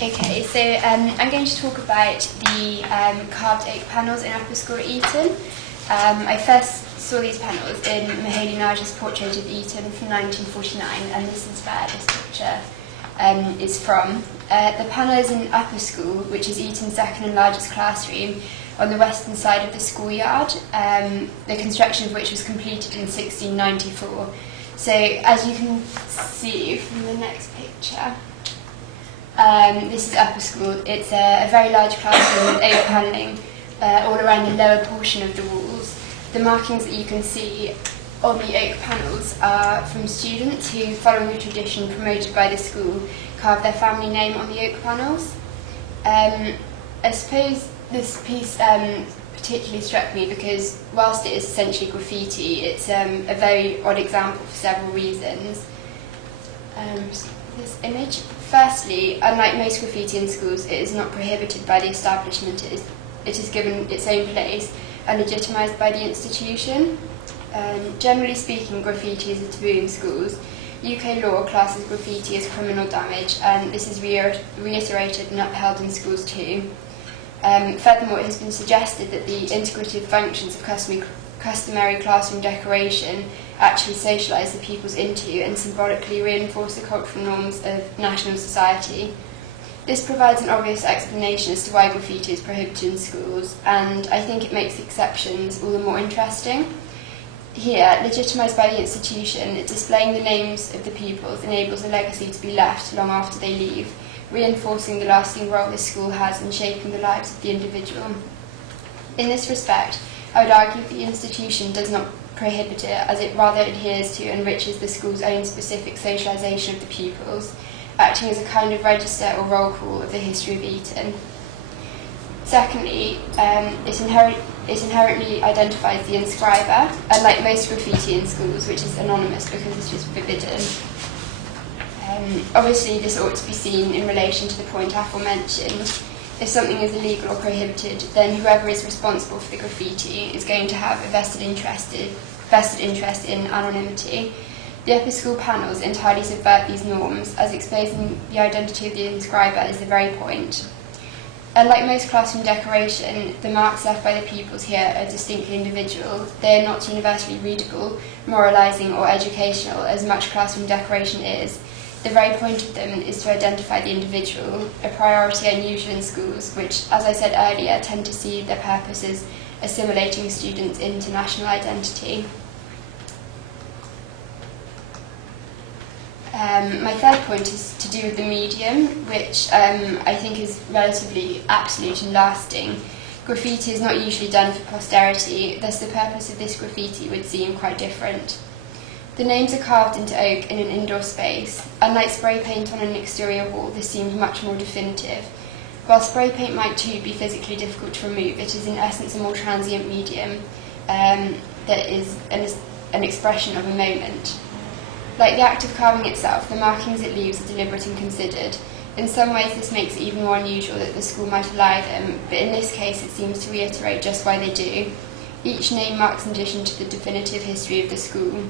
Okay, so I'm going to talk about the carved oak panels in Upper School at Eton. I first saw these panels in Mahaly Naja's portrait of Eton from 1949, and this is where this picture is from. The panel is in Upper School, which is Eton's second and largest classroom, on the western side of the schoolyard, the construction of which was completed in 1694. So, as you can see from the next picture, this is Upper School. It's a very large classroom with oak panelling all around the lower portion of the walls. The markings that you can see on the oak panels are from students who, following a tradition promoted by the school, carved their family name on the oak panels. I suppose this piece particularly struck me because whilst it is essentially graffiti, it's a very odd example for several reasons. This image. Firstly, unlike most graffiti in schools, it is not prohibited by the establishment. It is given its own place and legitimised by the institution. Generally speaking, graffiti is a taboo in schools. UK law classes graffiti as criminal damage, and this is reiterated and upheld in schools too. Furthermore, it has been suggested that the integrative functions of customary classroom decoration actually socialise the pupils into and symbolically reinforce the cultural norms of national society. This provides an obvious explanation as to why graffiti is prohibited in schools, and I think it makes the exceptions all the more interesting. Here, legitimised by the institution, displaying the names of the pupils enables a legacy to be left long after they leave, reinforcing the lasting role this school has in shaping the lives of the individual. In this respect, I would argue that the institution does not prohibit it, as it rather adheres to and enriches the school's own specific socialisation of the pupils, acting as a kind of register or roll call of the history of Eton. Secondly, it inherently identifies the inscriber, unlike most graffiti in schools, which is anonymous because it's just forbidden. Obviously, this ought to be seen in relation to the point aforementioned. If something is illegal or prohibited, then whoever is responsible for the graffiti is going to have a vested interest in anonymity. The Upper School panels entirely subvert these norms, as exposing the identity of the inscriber is the very point. Unlike most classroom decoration, the marks left by the pupils here are distinctly individual. They are not universally readable, moralising or educational, as much classroom decoration is. The very point of them is to identify the individual, a priority unusual in schools, which, as I said earlier, tend to see their purpose as assimilating students into national identity. My third point is to do with the medium, which I think is relatively absolute and lasting. Graffiti is not usually done for posterity, thus the purpose of this graffiti would seem quite different. The names are carved into oak in an indoor space. Unlike spray paint on an exterior wall, this seems much more definitive. While spray paint might too be physically difficult to remove, it is in essence a more transient medium that is an expression of a moment. Like the act of carving itself, the markings it leaves are deliberate and considered. In some ways this makes it even more unusual that the school might allow them, but in this case it seems to reiterate just why they do. Each name marks an addition to the definitive history of the school.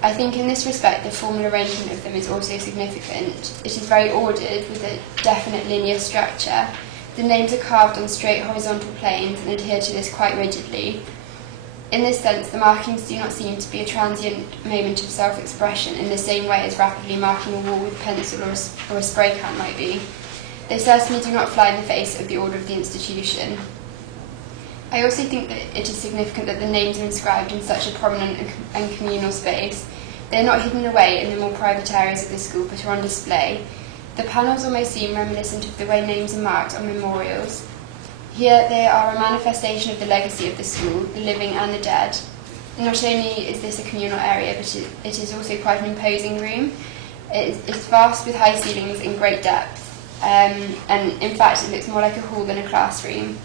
I think in this respect the formal arrangement of them is also significant. It is very ordered with a definite linear structure. The names are carved on straight horizontal planes and adhere to this quite rigidly. In this sense, the markings do not seem to be a transient moment of self-expression in the same way as rapidly marking a wall with a pencil or a spray can might be. They certainly do not fly in the face of the order of the institution. I also think that it is significant that the names are inscribed in such a prominent and communal space. They are not hidden away in the more private areas of the school, but are on display. The panels almost seem reminiscent of the way names are marked on memorials. Here they are a manifestation of the legacy of the school, the living and the dead. Not only is this a communal area, but it is also quite an imposing room. It's vast with high ceilings and great depth, and in fact it looks more like a hall than a classroom.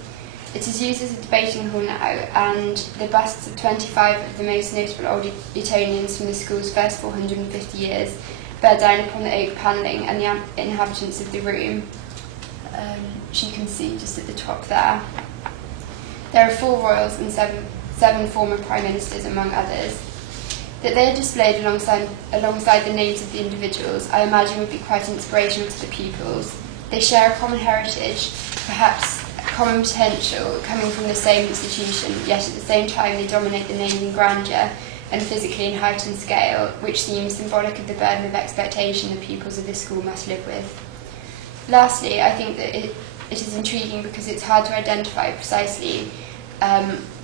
It is used as a debating hall now, and the busts of 25 of the most notable old Etonians from the school's first 450 years bear down upon the oak panelling and the inhabitants of the room, which you can see just at the top there. There are 4 royals and seven former prime ministers, among others. That they are displayed alongside the names of the individuals, I imagine would be quite inspirational to the pupils. They share a common heritage, perhaps common potential coming from the same institution, yet at the same time they dominate the name in grandeur and physically in height and scale, which seems symbolic of the burden of expectation the pupils of this school must live with. Lastly, I think that it is intriguing because it's hard to identify precisely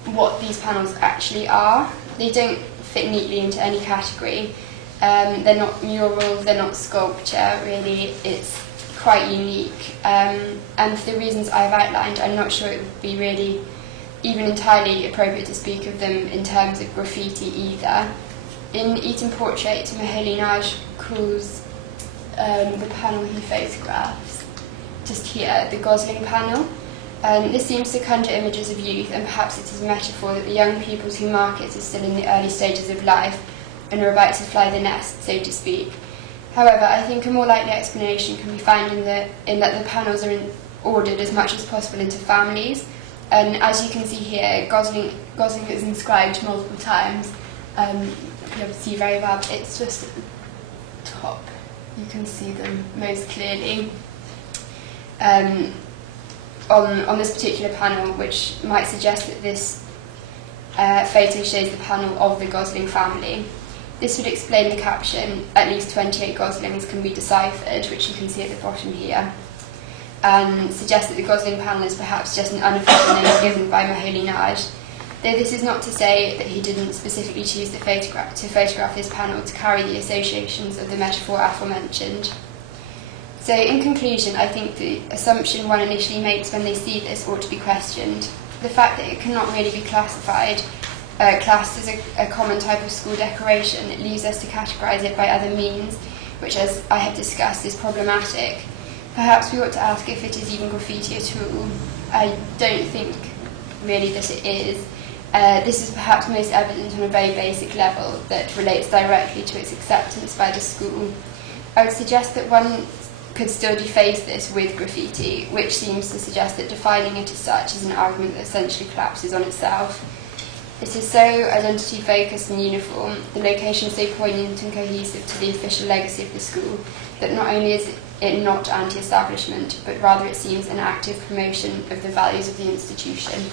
what these panels actually are. They don't fit neatly into any category. They're not murals, they're not sculpture, really. It's quite unique. And for the reasons I've outlined, I'm not sure it would be really even entirely appropriate to speak of them in terms of graffiti either. In Eton Portrait, Maholy calls the panel he photographs, just here, the Gosling panel. This seems to conjure images of youth, and perhaps it is a metaphor that the young pupils who mark it are still in the early stages of life and are about to fly the nest, so to speak. However, I think a more likely explanation can be found in that the panels are ordered as much as possible into families. And as you can see here, Gosling is inscribed multiple times. You'll be able to see very well. It's just at the top. You can see them most clearly. On this particular panel, which might suggest that this photo shows the panel of the Gosling family. This would explain the caption, "At least 28 Goslings can be deciphered," which you can see at the bottom here, and suggest that the Gosling panel is perhaps just an unofficial name given by Maholy, though this is not to say that he didn't specifically choose to photograph this panel to carry the associations of the metaphor aforementioned. So in conclusion, I think the assumption one initially makes when they see this ought to be questioned. The fact that it cannot really be classed as a common type of school decoration, it leaves us to categorise it by other means, which, as I have discussed, is problematic. Perhaps we ought to ask if it is even graffiti at all. I don't think really that it is. This is perhaps most evident on a very basic level that relates directly to its acceptance by the school. I would suggest that one could still deface this with graffiti, which seems to suggest that defining it as such is an argument that essentially collapses on itself. It is so identity-focused and uniform, the location so poignant and cohesive to the official legacy of the school, that not only is it not anti-establishment, but rather it seems an active promotion of the values of the institution.